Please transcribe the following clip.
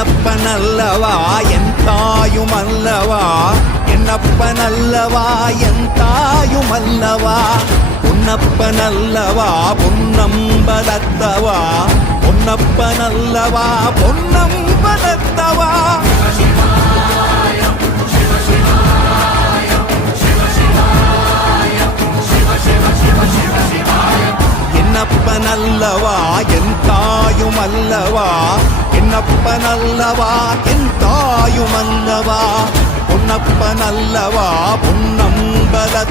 என்னப்பனல்லவா என் தாயுமல்லவா, என்னப்பனல்லவா என் தாயுமல்லவா, பொன்னப்பனல்லவா பொன்னம்பலத்தவா, பொன்னப்பனல்லவா பொன்னம்பலத்தவா. என்னப்பனல்லவா என் தாயுமல்லவா, என்னப்பனல்லவா என் தாயுமல்லவா, பொன்னப்பனல்லவா பொன்னம்பல